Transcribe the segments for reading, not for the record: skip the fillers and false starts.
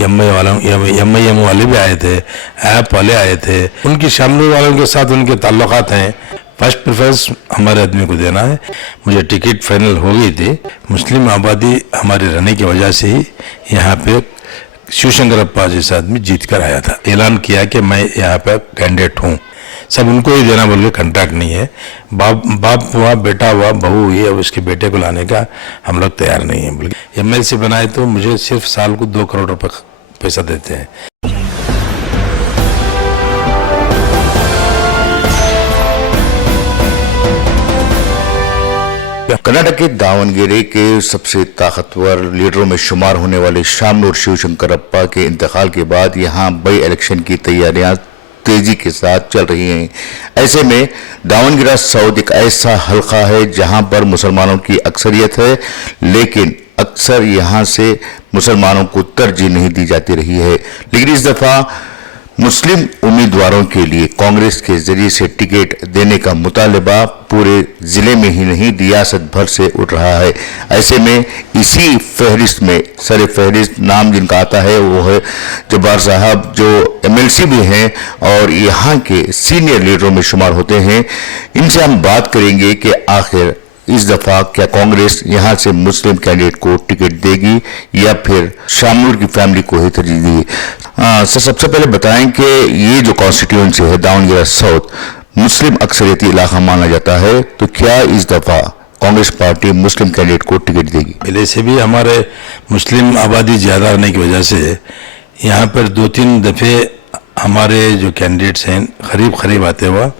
M वाले भी आए थे, ऐप वाले आए थे, उनकी शामिल वालों के साथ उनके ताल्लुकात हैं। फर्स्ट प्रेफरेंस हमारे आदमी को देना है। मुझे टिकट फाइनल हो गई थी। मुस्लिम आबादी हमारे रहने की वजह से ही यहाँ पे शिवशंकरप्पा जैसा आदमी जीत कर आया था। ऐलान किया कि मैं यहाँ पे कैंडिडेट हूँ। सब उनको ही देना बोल के कॉन्ट्रैक्ट नहीं है। बाप हुआ, बेटा हुआ, बहू हुई, अब उसके बेटे को लाने का हम लोग तैयार नहीं है। बोल के MLC बनाए तो मुझे सिर्फ साल को 2 करोड़ रुपये पैसा देते हैं। कर्नाटक के दावणगेरे के सबसे ताकतवर लीडरों में शुमार होने वाले शामनूर शिवशंकरप्पा के इंतकाल के बाद यहां बाई इलेक्शन की तैयारियां तेजी के साथ चल रही हैं। ऐसे में दावणगेरा साउथ एक ऐसा हलका है जहां पर मुसलमानों की अक्सरियत है, लेकिन अक्सर यहां से मुसलमानों को तरजीह नहीं दी जाती रही है। लेकिन इस दफा मुस्लिम उम्मीदवारों के लिए कांग्रेस के जरिए से टिकट देने का मुतालबा पूरे जिले में ही नहीं रियासत भर से उठ रहा है। ऐसे में इसी फहरिस्त में सर फहरिस्त नाम जिनका आता है वो है जब्बार साहब, जो MLC भी हैं और यहाँ के सीनियर लीडरों में शुमार होते हैं। इनसे हम बात करेंगे कि आखिर इस दफा क्या कांग्रेस यहां से मुस्लिम कैंडिडेट को टिकट देगी या फिर शामनूर की फैमिली को ही तरजीह देगी। सर, सबसे पहले बताएं कि ये जो कॉन्स्टिट्यूएंसी है दावणगेरा साउथ मुस्लिम अक्सरियती इलाका माना जाता है, तो क्या इस दफा कांग्रेस पार्टी मुस्लिम कैंडिडेट को टिकट देगी? पहले से भी हमारे मुस्लिम आबादी ज़्यादा रहने की वजह से यहाँ पर 2-3 दफ़े हमारे जो कैंडिडेट्स हैं करीब आते हुआ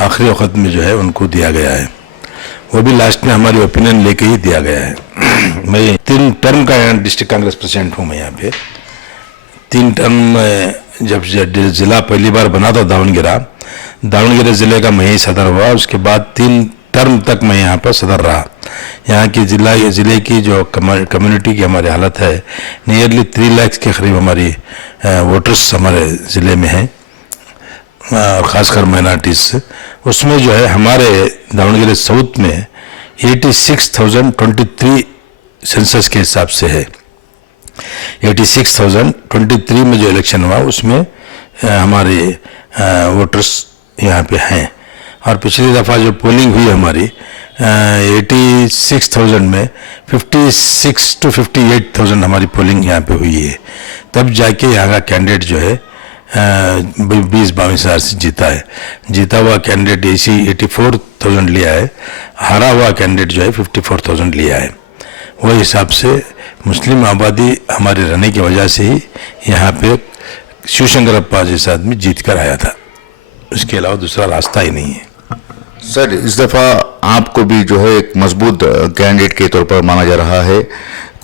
आखिरी वक्त में जो है उनको दिया गया है। वो भी लास्ट में हमारी ओपिनियन लेके ही दिया गया है। मैं 3 टर्म का डिस्ट्रिक्ट कांग्रेस प्रेसिडेंट हूँ। मैं यहाँ पे 3 टर्म जब जिला पहली बार बना था दावणगेरे ज़िले का मैं ही सदर हुआ। उसके बाद 3 टर्म तक मैं यहाँ पर सदर रहा। यहाँ की ज़िले की जो कम्युनिटी की हमारी हालत है, नियरली 3 लाख के करीब हमारी वोटर्स हमारे ज़िले में हैं, ख़ासकर माइनॉरिटीज़। उसमें जो है हमारे दावणगेरे साउथ में 86,023 सेंसस के हिसाब से है। 86,023 में जो इलेक्शन हुआ उसमें हमारे वोटर्स यहाँ पे हैं। और पिछली दफ़ा जो पोलिंग हुई हमारी 86,000 में 56 to 58,000 हमारी पोलिंग यहाँ पे हुई है। तब जाके यहाँ का कैंडिडेट जो है 20-22 हज़ार से जीता है। जीता हुआ कैंडिडेट 84,000 लिया है, हारा हुआ कैंडिडेट जो है 54,000 लिया है। वही हिसाब से मुस्लिम आबादी हमारे रहने की वजह से ही यहाँ पे शिवशंकरप्पा जैसा आदमी जीत कर आया था। उसके अलावा दूसरा रास्ता ही नहीं है। सर, इस दफा आपको भी जो है एक मजबूत कैंडिडेट के तौर पर माना जा रहा है।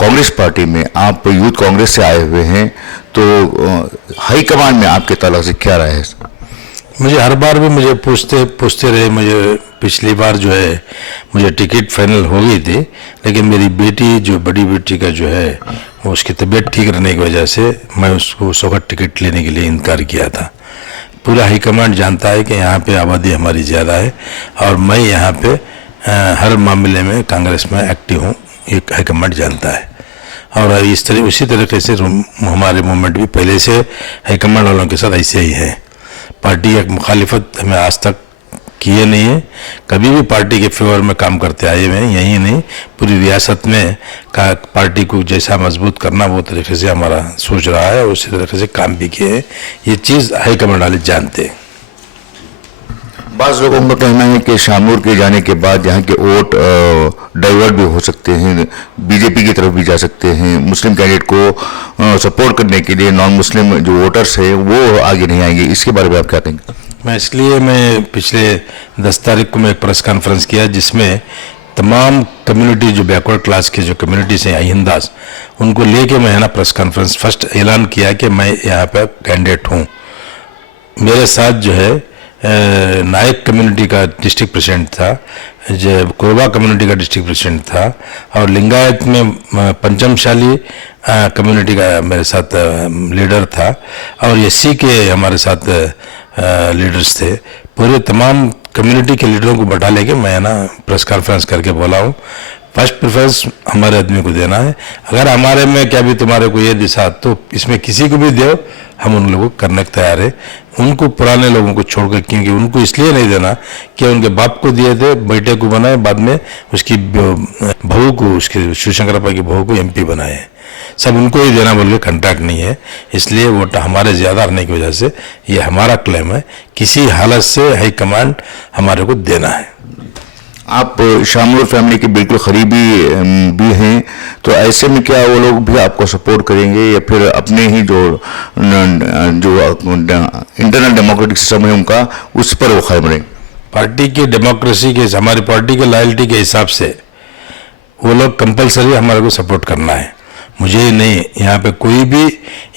कांग्रेस पार्टी में आप यूथ कांग्रेस से आए हुए हैं, तो हाईकमान में आपके ताल्लुक से क्या राय है? मुझे हर बार भी मुझे पूछते रहे। मुझे पिछली बार जो है मुझे टिकट फाइनल हो गई थी, लेकिन मेरी बेटी जो बड़ी बेटी का जो है वो उसकी तबीयत ठीक रहने की वजह से मैं उसको उस वक्त टिकट लेने के लिए इनकार किया था। पूरा हाईकमांड जानता है कि यहाँ पे आबादी हमारी ज़्यादा है और मैं यहाँ पे हर मामले में कांग्रेस में एक्टिव हूँ, एक हाईकमांड जानता है। और उसी तरीके से हमारे मूवमेंट भी पहले से हाईकमांड वालों के साथ ऐसे ही है। पार्टी की मुखालिफत हमें आज तक किए नहीं है, कभी भी पार्टी के फेवर में काम करते आए हुए हैं। यही नहीं, पूरी रियासत में पार्टी को जैसा मजबूत करना वो तरीके से हमारा सोच रहा है और उसी तरीके से काम भी किए हैं। ये चीज़ हाईकमांड वाले जानते हैं। बाज़ लोगों का कहना है कि शामनूर के जाने के बाद यहाँ के वोट डाइवर्ट भी हो सकते हैं, बीजेपी की तरफ भी जा सकते हैं। मुस्लिम कैंडिडेट को सपोर्ट करने के लिए नॉन मुस्लिम जो वोटर्स है वो आगे नहीं आएंगे। इसके बारे में आप क्या कहेंगे? मैं पिछले 10 तारीख को मैं एक प्रेस कॉन्फ्रेंस किया जिसमें तमाम कम्युनिटी जो बैकवर्ड क्लास के जो कम्युनिटीज़ हैं अहिंदास, उनको लेके मैं है ना प्रेस कॉन्फ्रेंस फर्स्ट ऐलान किया कि मैं यहाँ पर कैंडिडेट हूँ। मेरे साथ जो है नायक कम्युनिटी का डिस्ट्रिक्ट प्रेसिडेंट था, जो कोरबा कम्युनिटी का डिस्ट्रिक्ट प्रेसिडेंट था और लिंगायत में पंचमशाली कम्युनिटी का मेरे साथ लीडर था और एससी के हमारे साथ लीडर्स थे। पूरे तमाम कम्युनिटी के लीडरों को बैठा लेके मैं ना प्रेस कॉन्फ्रेंस करके बोला हूँ फर्स्ट प्रेफरेंस हमारे आदमी को देना है। अगर हमारे में क्या भी तुम्हारे को ये दिशा तो इसमें किसी को भी दो, हम उन लोगों को करने को तैयार है। उनको पुराने लोगों को छोड़कर, क्योंकि उनको इसलिए नहीं देना कि उनके बाप को दिए थे, बेटे को बनाए, बाद में उसकी बहू को, उसके शिवशंकरप्पा की बहू को MP बनाए, सब उनको ही देना बोल के कॉन्ट्रैक्ट नहीं है। इसलिए वोट हमारे ज़्यादा रहने की वजह से ये हमारा क्लेम है, किसी हालत से हाईकमांड हमारे को देना है। आप शामनूर फैमिली के बिल्कुल करीबी भी हैं, तो ऐसे में क्या वो लोग भी आपको सपोर्ट करेंगे या फिर अपने ही जो इंटरनल डेमोक्रेटिक सिस्टम है उनका, उस पर वो कायम रहेंगे? पार्टी की डेमोक्रेसी के, हमारी पार्टी के लॉयल्टी के हिसाब से वो लोग कंपलसरी हमारे को सपोर्ट करना है। मुझे ही नहीं, यहाँ पे कोई भी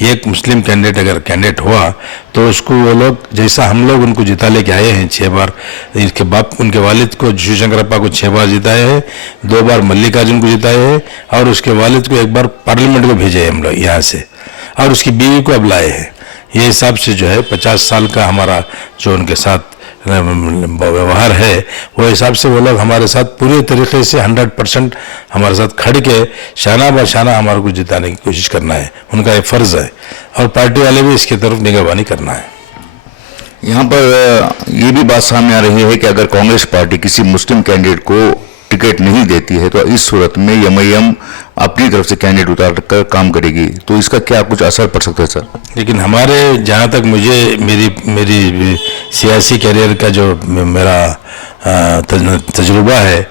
एक मुस्लिम कैंडिडेट अगर कैंडिडेट हुआ तो उसको वो लोग, जैसा हम लोग उनको जिता लेके आए हैं 6 बार, इसके बाप उनके वालिद को शिवशंकरप्पा को 6 बार जिताए हैं, 2 बार मल्लिकार्जुन को जिताए हैं और उसके वालिद को 1 बार पार्लियामेंट को भेजे हैं हम लोग यहाँ से, और उसकी बीवी को अब लाए हैं। ये हिसाब से जो है 50 साल का हमारा जो उनके साथ व्यवहार है, वो हिसाब से वो लोग हमारे साथ पूरे तरीके से 100% हमारे साथ खड़ के शाना बशाना हमारे को जिताने की कोशिश करना है, उनका ये फ़र्ज़ है, और पार्टी वाले भी इसकी तरफ निगरानी करना है। यहाँ पर ये भी बात सामने आ रही है कि अगर कांग्रेस पार्टी किसी मुस्लिम कैंडिडेट को टिकट नहीं देती है तो इस सूरत में MIM अपनी तरफ से कैंडिडेट उतार कर काम करेगी, तो इसका क्या कुछ असर पड़ सकता है सर? लेकिन हमारे, जहाँ तक मुझे मेरी सियासी करियर का जो मेरा तजुर्बा है,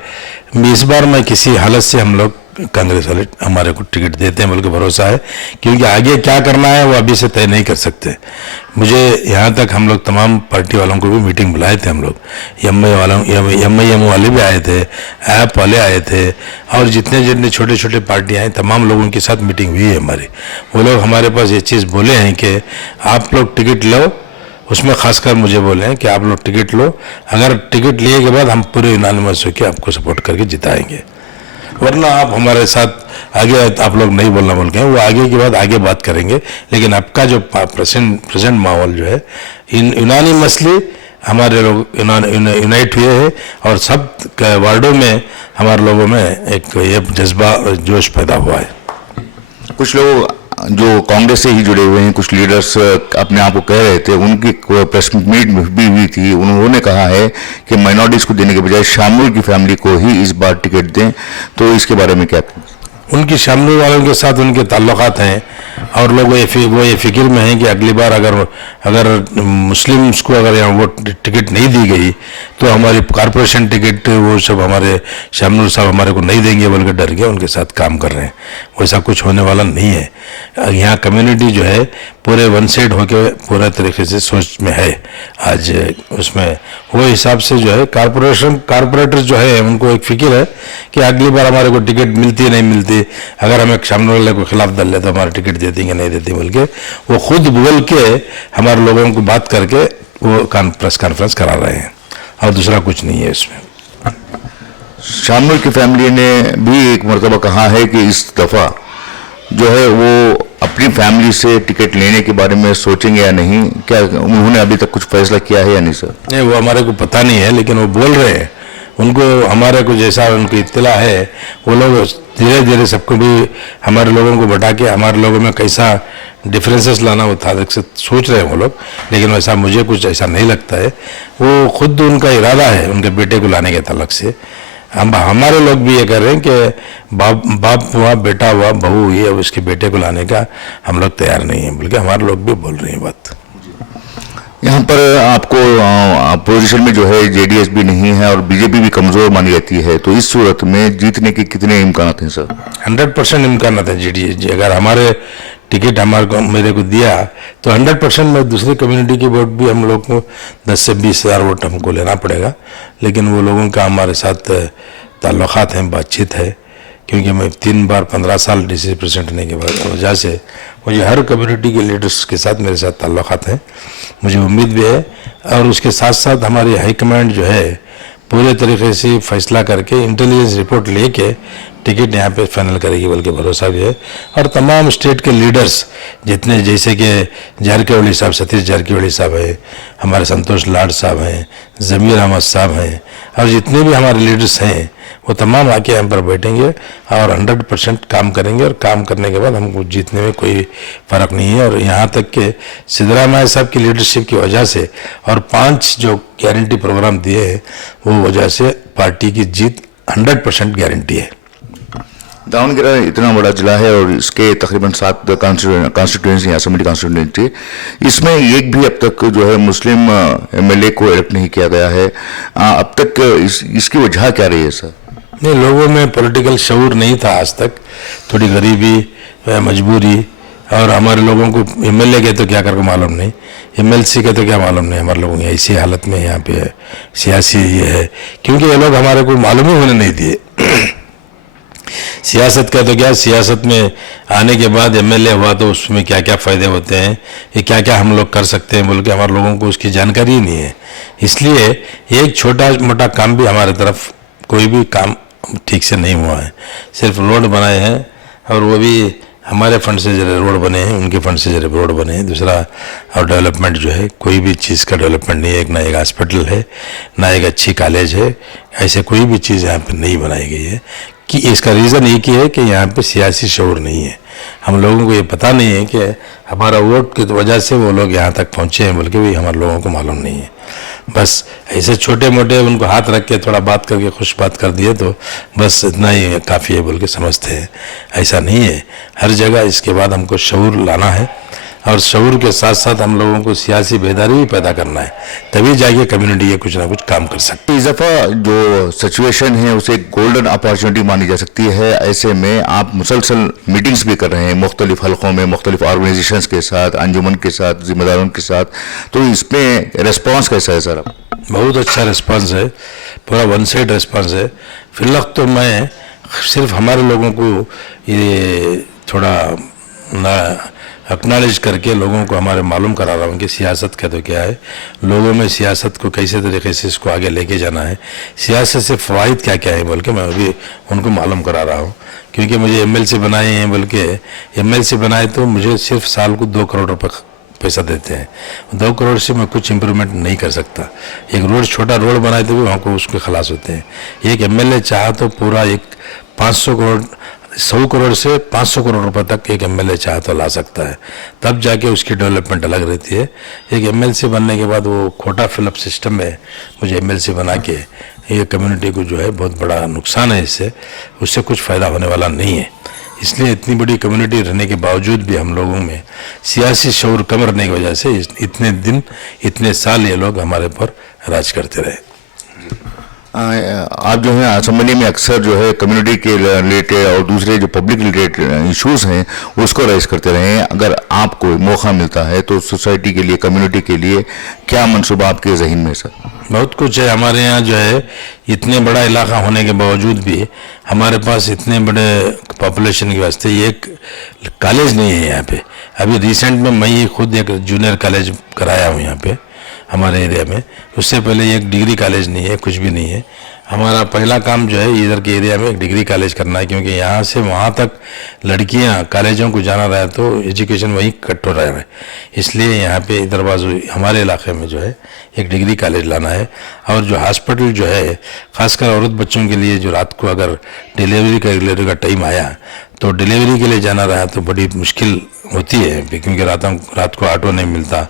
इस बार मैं किसी हालत से हम लोग कांग्रेस वाले हमारे को टिकट देते हैं बोल के भरोसा है, क्योंकि आगे क्या करना है वो अभी से तय नहीं कर सकते। मुझे यहाँ तक हम लोग तमाम पार्टी वालों को भी मीटिंग बुलाए थे, हम लोग MIM वाले भी आए थे, ऐप वाले आए थे, और जितने छोटे छोटे पार्टियाँ हैं तमाम लोगों के साथ मीटिंग हुई है हमारी। वो लोग हमारे पास ये चीज़ बोले हैं कि आप लोग टिकट लो, उसमें खासकर मुझे बोले हैं कि आप लोग टिकट लो, अगर टिकट लिए के बाद हम पूरे यूनानिमस होकर आपको सपोर्ट करके जिताएंगे, वरना आप हमारे साथ आगे आप लोग नहीं बोलना बोल के, वो आगे की बात आगे बात करेंगे। लेकिन आपका जो प्रेजेंट माहौल जो है, यूनानिमसली हमारे लोग यूनाइट हुए हैं, और सब वार्डों में हमारे लोगों में एक ये जज्बा जोश पैदा हुआ है। कुछ लोग जो कांग्रेस से ही जुड़े हुए हैं, कुछ लीडर्स अपने आप को कह रहे थे, उनकी प्रेस मीट भी हुई थी, उन्होंने कहा है कि माइनॉरिटीज को देने के बजाय शामनूर की फैमिली को ही इस बार टिकट दें, तो इसके बारे में क्या? उनकी शामनूर वालों के साथ उनके ताल्लुकात हैं, और लोग वो ये फिक्र में हैं कि अगली बार अगर मुस्लिम्स को अगर यहाँ वो टिकट नहीं दी गई तो हमारी कॉरपोरेशन टिकट वो सब हमारे शामनूर साहब हमारे को नहीं देंगे बोल के डर के उनके साथ काम कर रहे हैं। वैसा कुछ होने वाला नहीं है। यहाँ कम्युनिटी जो है पूरे वन साइड होके पूरा तरीके से सोच में है आज, उसमें वो हिसाब से जो है कारपोरेटर जो है उनको एक फिक्र है कि अगली बार हमारे को टिकट मिलती नहीं मिलती, अगर हमें शामनूर वाले को खिलाफ दल ले तो हमारा टिकट दे देंगे नहीं देते बोल के वो खुद बोल के हमारे लोगों को बात करके वो प्रेस कॉन्फ्रेंस करा रहे हैं, और दूसरा कुछ नहीं है इसमें। शामनूर की फैमिली ने भी एक मरतबा कहा है कि इस दफ़ा जो है वो अपनी फैमिली से टिकट लेने के बारे में सोचेंगे या नहीं, क्या उन्होंने अभी तक कुछ फैसला किया है या नहीं सर? नहीं, वो हमारे को पता नहीं है, लेकिन वो बोल रहे हैं, उनको हमारे को जैसा उनको इत्तला है, वो लोग धीरे धीरे सबको भी हमारे लोगों को बढ़ा के हमारे लोगों में कैसा डिफरेंसेस लाना वो था सोच रहे हैं वो लोग, लेकिन वैसा मुझे कुछ ऐसा नहीं लगता है। वो खुद उनका इरादा है उनके बेटे को लाने के तलक से। हमारे लोग भी ये कर रहे हैं कि बाप हुआ, बेटा हुआ, बहू हुई, अब उसके बेटे को लाने का हम लोग तैयार नहीं हैं, बल्कि हमारे लोग भी बोल रहे हैं बात। यहाँ पर आपको अपोजिशन में जो है JDS भी नहीं है और BJP भी कमज़ोर मानी जाती है, तो इस सूरत में जीतने के कितने इम्कान हैं सर? 100% इम्कान है JDS। अगर हमारे टिकट मेरे को दिया तो 100% में दूसरी कम्युनिटी की वोट भी हम लोग को 10 से 20 हज़ार वोट हमको लेना पड़ेगा, लेकिन वो लोगों का हमारे साथ ताल्लुकात हैं, बातचीत है, क्योंकि मैं 3 बार 15 साल DC प्रेसिडेंट होने के वजह से मुझे हर कम्युनिटी के लीडर्स के साथ मेरे साथ ताल्लुकात हैं। मुझे उम्मीद भी है, और उसके साथ साथ हमारी हाईकमांड जो है पूरे तरीके से फैसला करके इंटेलिजेंस रिपोर्ट लेके टिकट यहाँ पे फाइनल करेगी बल्कि भरोसा भी है। और तमाम स्टेट के लीडर्स जितने, जैसे कि जारकिहोली साहब, सतीश जारकिहोली साहब है, हमारे संतोष लाड साहब हैं, ज़मीर अहमद साहब हैं, और जितने भी हमारे लीडर्स हैं वो तमाम आके यहाँ पर बैठेंगे और 100% काम करेंगे। और काम करने के बाद हमको जीतने में कोई फ़र्क नहीं है। और यहाँ तक कि सिद्धरामैया साहब की लीडरशिप की वजह से और 5 जो गारंटी प्रोग्राम दिए हैं वो वजह से पार्टी की जीत 100% गारंटी है। दावणगेरा इतना बड़ा जिला है और इसके तकरीबन 7 कॉन्स्टिट्यूंसी असेंबली कॉन्स्टिट्यूंसी, इसमें एक भी अब तक जो है मुस्लिम एमएलए को इलेक्ट नहीं किया गया है। अब तक इसकी वजह क्या रही है सर? नहीं, लोगों में पॉलिटिकल शऊर नहीं था आज तक। थोड़ी गरीबी, मजबूरी, और हमारे लोगों को एमएलए के तो क्या करके मालूम नहीं, एमएलसी के तो क्या मालूम नहीं। हमारे लोगों की ऐसी हालत में यहाँ पे है, सियासी ये है, क्योंकि ये लोग हमारे को मालूम ही होने नहीं दिए। सियासत का तो क्या, सियासत में आने के बाद एमएलए हुआ तो उसमें क्या क्या फ़ायदे होते हैं, ये क्या क्या हम लोग कर सकते हैं बोल के हमारे लोगों को उसकी जानकारी ही नहीं है। इसलिए एक छोटा मोटा काम भी हमारे तरफ कोई भी काम ठीक से नहीं हुआ है। सिर्फ रोड बनाए हैं, और वो भी हमारे फंड से जरा रोड बने हैं, उनके फंड से जरा रोड बने हैं। दूसरा और डेवलपमेंट जो है, कोई भी चीज़ का डेवलपमेंट नहीं है। एक ना एक हॉस्पिटल है, ना एक अच्छी कॉलेज है, ऐसे कोई भी चीज़ यहाँ पे नहीं बनाई गई है। कि इसका रीज़न एक ही है कि यहाँ पे सियासी शऊर नहीं है। हम लोगों को ये पता नहीं है कि हमारा वोट की वजह से वो लोग यहाँ तक पहुँचे हैं, बल्कि भी हमारे लोगों को मालूम नहीं है। बस ऐसे छोटे मोटे उनको हाथ रख के थोड़ा बात करके खुश बात कर दिए तो बस इतना ही काफ़ी है बोल के समझते हैं। ऐसा नहीं है, हर जगह इसके बाद हमको शऊर लाना है, और शऊर के साथ साथ हम लोगों को सियासी बेदारी भी पैदा करना है, तभी जाके कम्युनिटी ये कुछ ना कुछ काम कर सकती है। इस दफ़ा जो सिचुएशन है उसे गोल्डन अपॉर्चुनिटी मानी जा सकती है। ऐसे में आप मुसलसल मीटिंग्स भी कर रहे हैं मुख्तलिफ हलकों में, मुख्तलिफ ऑर्गेनाइजेशंस के साथ, अंजुमन के साथ, जिम्मेदारों के साथ, तो इसमें रिस्पॉन्स कैसा है सर? बहुत अच्छा रिस्पांस है, पूरा वन साइड रिस्पांस है। फिलहाल तो मैं सिर्फ हमारे लोगों को ये थोड़ा ना एक्नॉलेज करके लोगों को हमारे मालूम करा रहा हूँ कि सियासत का तो क्या है, लोगों में सियासत को कैसे तरीके से इसको आगे लेके जाना है, सियासत से फ़वाइद क्या क्या है बोल के मैं अभी उनको मालूम करा रहा हूँ। क्योंकि मुझे एमएलसी बनाए हैं, बल्कि एमएलसी बनाए तो मुझे सिर्फ साल को 2 करोड़ रुपये पैसा देते हैं। 2 करोड़ से मैं कुछ इम्प्रूवमेंट नहीं कर सकता। एक रोड, छोटा रोड बनाए तो भी वहाँ को उसके खलास होते हैं। एक एमएलए चाह तो पूरा एक 500 करोड़, 100 करोड़ से 500 करोड़ रुपए तक एक एमएलए चाहे तो ला सकता है, तब जाके उसकी डेवलपमेंट अलग रहती है। एक एमएलसी बनने के बाद वो कोटा फिलअप सिस्टम में मुझे एमएलसी बना के ये कम्युनिटी को जो है बहुत बड़ा नुकसान है, इससे उससे कुछ फ़ायदा होने वाला नहीं है। इसलिए इतनी बड़ी कम्युनिटी रहने के बावजूद भी हम लोगों में सियासी शऊर कम रहने की वजह से इतने दिन, इतने साल ये लोग हमारे पर राज करते रहे। आप जो है असेंबली में अक्सर जो है कम्युनिटी के रिलेटेड और दूसरे जो पब्लिक रिलेटेड इश्यूज हैं उसको राइज करते रहे हैं। अगर आपको मौका मिलता है तो सोसाइटी के लिए, कम्युनिटी के लिए क्या मंसूबा आपके जहन में सर? बहुत कुछ है हमारे यहाँ जो है, इतने बड़ा इलाका होने के बावजूद भी हमारे पास इतने बड़े पॉपुलेशन के वास्ते एक कॉलेज नहीं है यहाँ पे। अभी रिसेंट में मैं खुद एक जूनियर कॉलेज कराया हूँ यहाँ पे हमारे एरिया में। उससे पहले एक डिग्री कॉलेज नहीं है, कुछ भी नहीं है। हमारा पहला काम जो है इधर के एरिया में एक डिग्री कॉलेज करना है, क्योंकि यहाँ से वहाँ तक लड़कियाँ कॉलेजों को जाना रहा है तो एजुकेशन वहीं कट हो रहा है। इसलिए यहाँ पे इधर बाजू हमारे इलाके में जो है एक डिग्री कॉलेज लाना है। और जो हॉस्पिटल जो है, ख़ासकर औरत बच्चों के लिए, जो रात को अगर डिलीवरी का टाइम आया तो डिलीवरी के लिए जाना रहा तो बड़ी मुश्किल होती है, क्योंकि रात को ऑटो नहीं मिलता,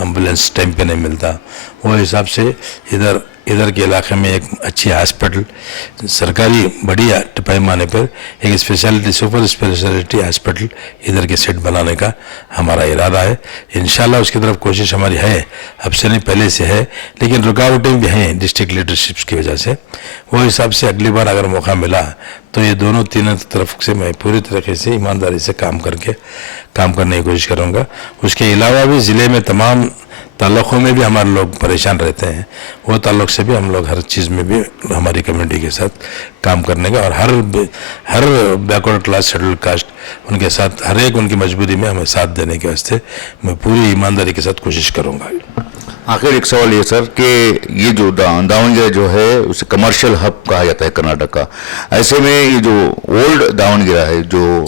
एम्बुलेंस टाइम पे नहीं मिलता। वो हिसाब से इधर के इलाके में एक अच्छी हॉस्पिटल, सरकारी बढ़िया पैमाने पर एक स्पेशलिटी, सुपर स्पेशलिटी हॉस्पिटल इधर के सेट बनाने का हमारा इरादा है। इंशाल्लाह उसकी तरफ कोशिश हमारी है, अब से नहीं पहले से है, लेकिन रुकावटें भी हैं डिस्ट्रिक्ट लीडरशिप्स की वजह से। वो हिसाब से अगली बार अगर मौका मिला तो ये दोनों तीनों तरफ से मैं पूरी तरीके से ईमानदारी से काम करने की कोशिश करूँगा। उसके अलावा भी ज़िले में तमाम ताल्लुक़ों में भी हमारे लोग परेशान रहते हैं, वो ताल्लुक़ से भी हम लोग हर चीज़ में भी हमारी कम्युनिटी के साथ काम करने का, और हर बैकवर्ड क्लास, शेड्यूल कास्ट, उनके साथ हर एक उनकी मजबूरी में हमें साथ देने के वास्ते मैं पूरी ईमानदारी के साथ कोशिश करूँगा। आखिर एक सवाल ये सर कि ये जो दावणगेरे जो है उसे कमर्शियल हब कहा जाता है कर्नाटक का। ऐसे में ये जो ओल्ड दावणगेरा है, जो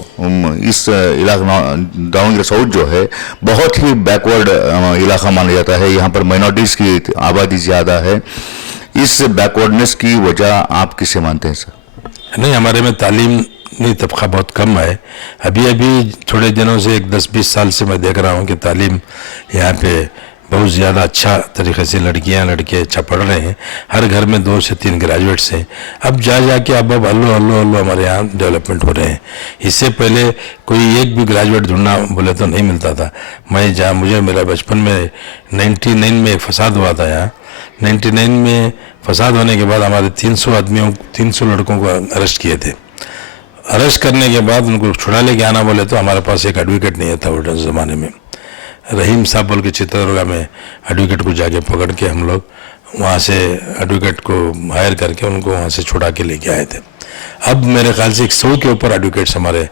इस इलाका दावणगेरा साउथ जो है बहुत ही बैकवर्ड इलाका माना जाता है। यहाँ पर माइनॉरिटीज़ की आबादी ज़्यादा है। इस बैकवर्डनेस की वजह आप किसे मानते हैं सर? नहीं, हमारे में तालीमी तबका बहुत कम है। अभी अभी थोड़े दिनों से 10-20 साल से मैं देख रहा हूँ कि तालीम यहाँ पे बहुत ज़्यादा अच्छा तरीके से लड़कियाँ लड़के अच्छा पढ़ रहे हैं। हर घर में 2 से 3 ग्रेजुएट्स हैं। अब जाके अब हल्लो हल्लो हल्लो हमारे यहाँ डेवलपमेंट हो रहे हैं। इससे पहले कोई एक भी ग्रेजुएट ढूंढना बोले तो नहीं मिलता था। मुझे मेरा बचपन में 99 में एक फसाद हुआ था यहाँ। 99 में फसाद होने के बाद हमारे 300 लड़कों को अरेस्ट किए थे। अरेस्ट करने के बाद उनको छुड़ा लेके आना बोले तो हमारे पास एक एडवोकेट नहीं था उस ज़माने में। रहीम साहब बोल के चित्रदुर्गा में एडवोकेट को जाके पकड़ के हम लोग वहाँ से एडवोकेट को हायर करके उनको वहाँ से छुड़ा के लेके आए थे। अब मेरे ख्याल से 100 के ऊपर एडवोकेट्स हमारे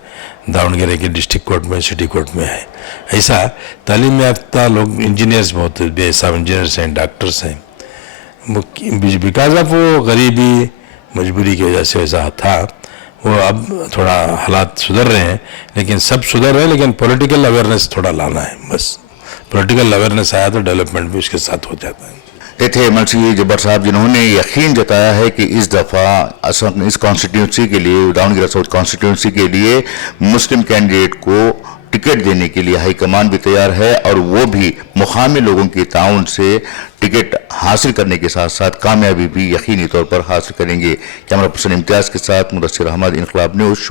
दावणगेरे के डिस्ट्रिक्ट कोर्ट में, सिटी कोर्ट में है। ऐसा तालीम याफ्ता लोग, इंजीनियर्स बहुत, सब इंजीनियर्स हैं, डॉक्टर्स हैं। बिकॉज ऑफ वो गरीबी मजबूरी की वजह से वैसा था। वो अब थोड़ा हालात सुधर रहे हैं, लेकिन सब सुधर रहे हैं, लेकिन पॉलिटिकल अवेयरनेस थोड़ा लाना है बस। पॉलिटिकल अवेयरनेस आया तो डेवलपमेंट भी उसके साथ हो जाता है। ये थे मलसी जब्बार साहब, जिन्होंने यकीन जताया है कि इस दफ़ा इस कॉन्स्टिट्यूंसी के लिए, दावणगेरा साउथ कॉन्स्टिट्यूंसी के लिए मुस्लिम कैंडिडेट को टिकट देने के लिए हाईकमान भी तैयार है, और वो भी मुकामी लोगों के ताउन से टिकट हासिल करने के साथ साथ कामयाबी भी यकीनी तौर पर हासिल करेंगे। कैमरा पर्सन इम्तियाज़ के साथ मुदस्सिर अहमद, इनकलाब न्यूज़।